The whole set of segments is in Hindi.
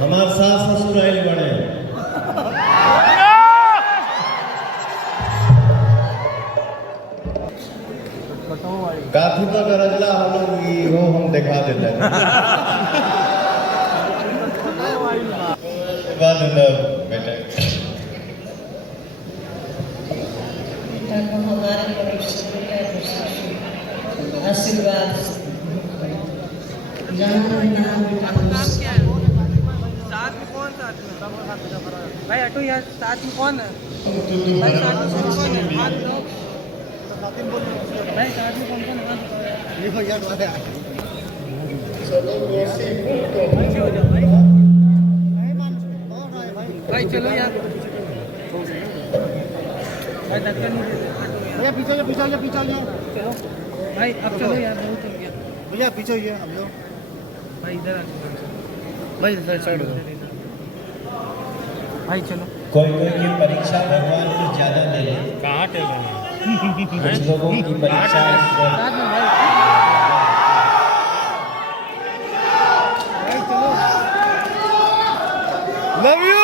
हमार सास ससुर आइल बड़े काफी तो गरजला हम लोग वो हम दिखा देते हैं बाद बेटा आशीर्वाद साथ में कौन भाई ऑटो यार साथ में कौन है भाई साथ में कौन है हाथ दो भाई साथ में कौन है ये भैया बात है भाई चलो यार भाई धक्का नहीं देते भैया पीछे चलो भाई अब चलो यार बहुत हो गया भैया पीछे ही है हम लोग भाई इधर आ भाई साइड हो भाई चलो कोई की परीक्षा भगवान कुछ ज्यादा ले ले कहाँ टेल रहे हैं कुछ लोगों की परीक्षा साथ में भाई लव यू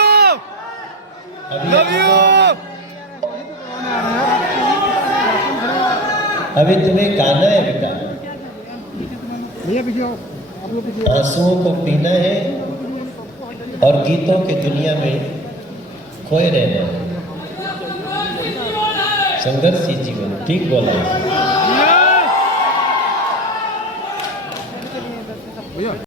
अभी तुम्हें गाना है बेटा भैया पीछे आओ आप लोग पीछे आंसुओं को पीना है और गीतों की दुनिया में खोए रहना है संघर्ष ही जीवन ठीक बोला है भैया